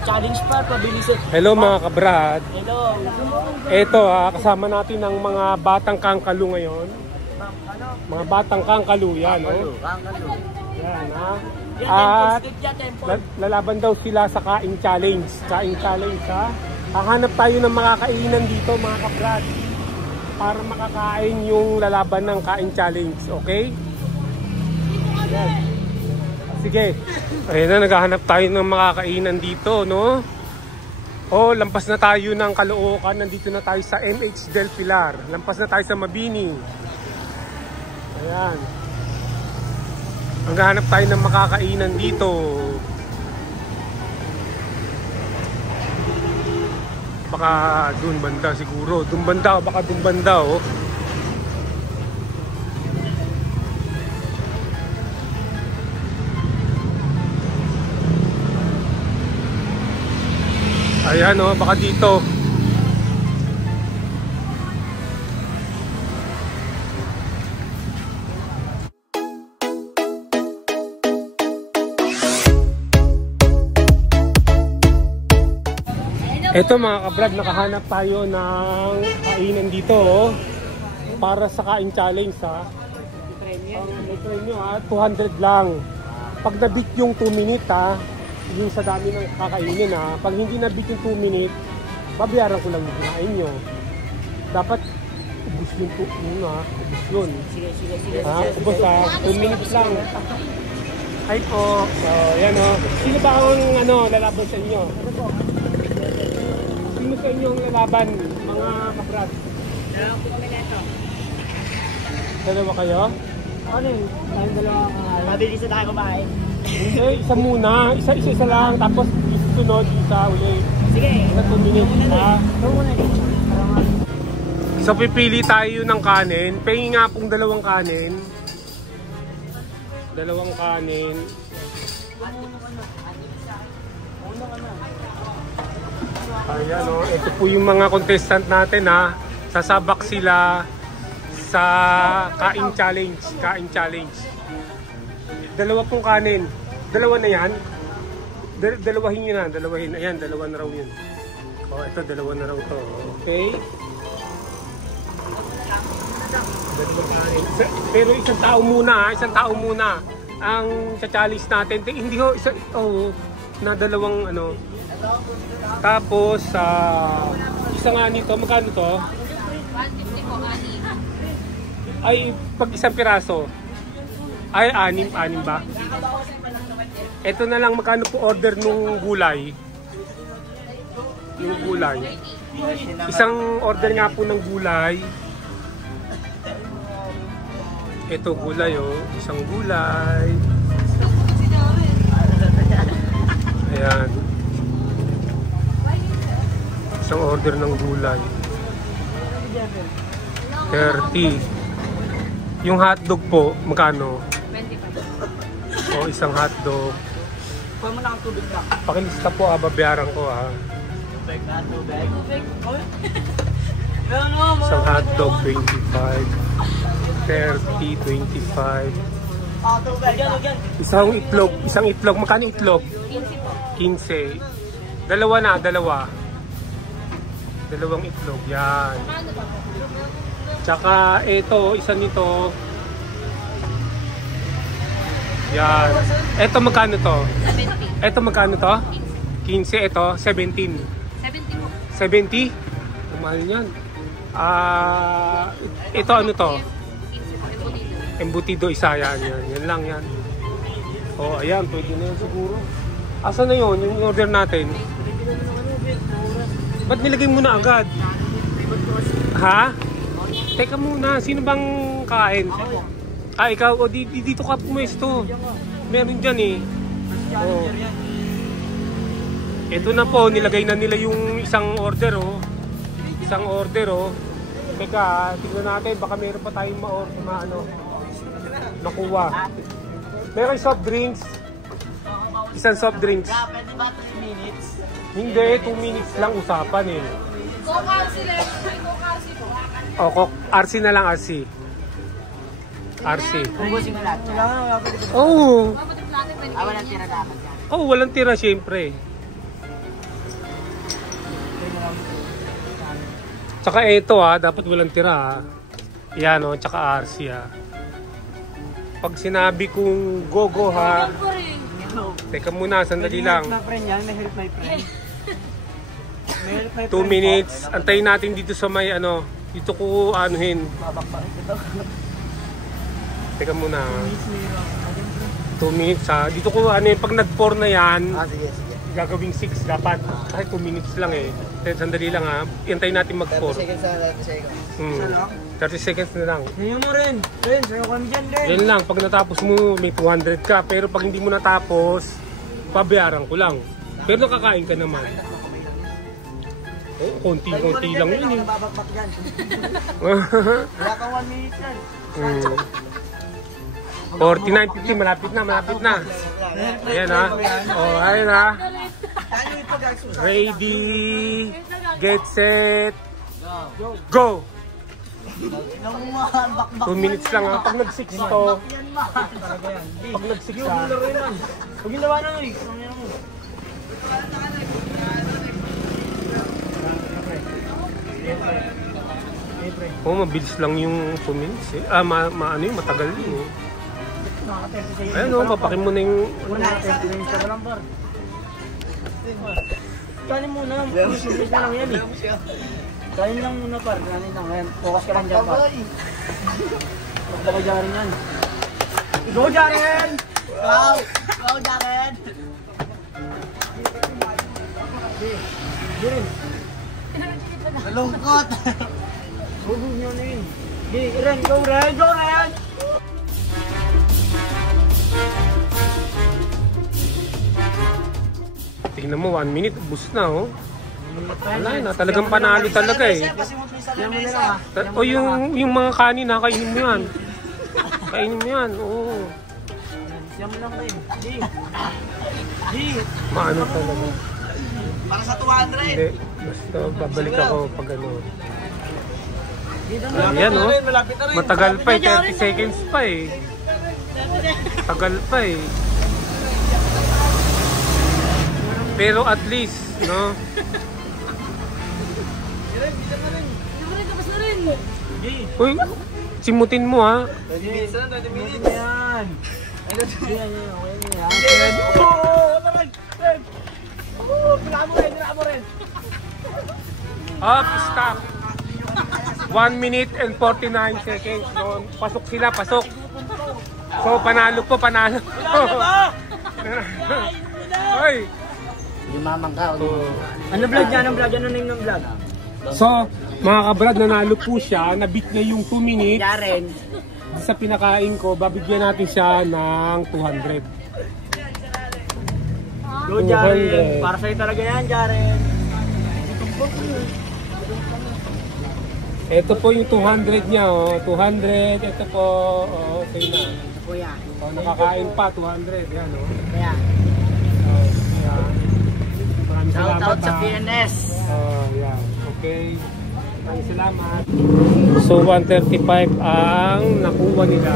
Challenge pa, pabilisin. Hello mga kabrad. Hello. Ito kasama natin ang mga batang kangkalu ngayon. Mga batang kangkalu yan. Kangkalu. Yan ha. At lalaban daw sila sa kaing challenge. Kaing challenge ha. Hahanap tayo ng makakainan dito mga kabrad. Para makakain yung lalaban ng kaing challenge. Okay? Yan. Sige. Ayun na, naghahanap tayo ng makakainan dito, no? Oh, lampas na tayo ng Caloocan. Nandito na tayo sa MH Del Pilar. Lampas na tayo sa Mabini. Ayan. Naghahanap tayo ng makakainan dito. Baka dun banda siguro. Dun banda, baka dun banda, oh. Ayan o, baka dito. Ito mga kabrad, nakahanap tayo ng kainan dito oh. Para sa kain challenge ha. May premyo ha, 200 lang. Pag na-beat yung 2 minutes ha, yung sa dami ng kakainin ha. Pag hindi na-beat yung 2 minutes, babayaran ko lang yung kinain nyo. Dapat ubus yung 2 minutes ha. Ubus yun. Sige. Ha? Ubus ha. 2 minutes lang. Ay po. So, yan o. Sino ba ang lalaban sa inyo? Sino sa inyo ang lalaban, mga kabrad? Dalawa po kami neto. Dalawa kayo? Ano yun? Tayong dalawa. Mabilis na tayo kumain. Hindi, isa muna. Isa lang. Tapos sunod, isa ulit. Sige. Isa 2 minutes. Ito muna din. So pipili tayo ng kanin. Pahingi nga pong dalawang kanin. Dalawang kanin. Ayan o. Ito po yung mga contestant natin ha. Sasabak sila sa kain challenge. Kain challenge. Dalawa pong kanin. Dalawa na yan. Dalawahin nyo na. Dalawahin. Ayan, dalawa na raw yun. O, ito, dalawa na raw to. Okay. Dalawa kanin. Pero isang tao muna ha. Isang tao muna. Ang challenge natin. Hindi ho, na dalawang ano. Tapos, isa nga nito. Magkano to? 150 po, ani. Ay, pag isang piraso. Ay, anim ba? Ito na lang, magkano po order nung gulay? Yung gulay. Isang order nga po ng gulay. Ito gulay oh, isang gulay. Ayan. Isang order ng gulay. 30. Yung hotdog po, magkano? 25. O, isang hotdog. Kuha mo na ang tubig lang. Pakilista po babayaran ko ha. Tubig na, tubig. Isang hotdog, 25. 30, 25. Tubig. Isang itlog. Magkano itlog? 15 po. 15. Dalawa na, dalawa. Dalawang itlog, yan. Paano ba po? Tsaka ito, isa nito. Yan. Ito magkano to? 70. Ito magkano to? 15. Ito, 17. 70 po. 70? Mahal yan. Ito ano to? 15 po, embutido. Embutido isa, yan. Yan lang yan. O, ayan, pwede na yan siguro. Asa na yun, yung order natin? Ba't nilagay mo na agad? Ha? Teka muna, sino bang kain? Ikaw, o dito ka pumesto. Meron dyan eh. Oh. Ito na po, nilagay na nila yung isang order oh. Isang order oh. Teka, tignan natin, baka meron pa tayong makuha. Meron soft drinks. Isang soft drinks. Pwede ba 3 minutes? Hindi, 2 minutes lang usapan eh. Coke RC lang. Coke RC po. O, RC na lang, RC. RC. Ubusin mo lahat. Oo. Mabuti plato, pwede Walang tira dapat yan. Oh, walang tira syempre. Tsaka ito dapat walang tira Yan tsaka RC Pag sinabi kong go teka muna, sandali lang. May help my friend. 2 minutes. Antayin natin dito sa may dito ko anuhin. Teka muna. 2 minutes Dito ko pag nag-4 na yan. Sige. Gagawing 6 dapat. Kahit 2 minutes lang Sandali lang Antayin natin mag-4. 30 seconds na 30 seconds. 30 seconds na lang. Sayo mo rin. Ren, sayo kami dyan rin. Yan lang. Pag natapos mo, may 200 ka. Pero pag hindi mo natapos, pabayaran ko lang. Pero nakakain ka naman. Konti-konti lang yun Babakbak dyan. Wala kang 1 minute yan. 49.50, malapit na. Ayan ayan Ready, get set, go! 2 minutes lang Pag nag-6 to. Pag nag-6 Huwag yung lawa na mabilis lang yung 2 minutes matagal yun Ayun papakin mo na yung... Kanin muna. Mabilis na lang yan Kanin lang muna par. Kanin lang. Ayan. Focus ka lang dyan par. Huwag ba ko Jaren yan? Go Jaren! Wow! Go Jaren! Jaren! Malungkot! Hugog nyo na yun. Ren! Go Ren! Go Ren! Tingnan mo, 1 minute, ubus na Wala na, talagang panalo talaga yung mga kanin kainin mo yan. Kainin mo yan, Siya mo lang rin. Maano talaga. Para sa 200. Hindi, basta babalik ako pag Ayan matagal pa 30 seconds pa Tagal pa Pero at least, Uy, simutin mo 20 minutes na, 20 minutes na yan. Stop. 1 minute and 49 seconds. Pasok sila, pasok. So, panalo. Hoy. Limamang ka. Ano vlog niya? Anong vlog? Ano name ng vlog? So, mga kabrad, nanalo po siya. Nabit niya yung 2 minutes. Jaren. Sa pinakain ko, babigyan natin siya ng 200. Go Jaren. Para sa'yo talaga yan, Jaren. Ito po yung 200 niya, 200. Ito po, okay na. Kuya. Nakakain pa, 200. Yan, Kaya. Maraming Shout out salamat sa PNS. Yan. Okay. Maraming salamat. So, 135 ang nakuha nila.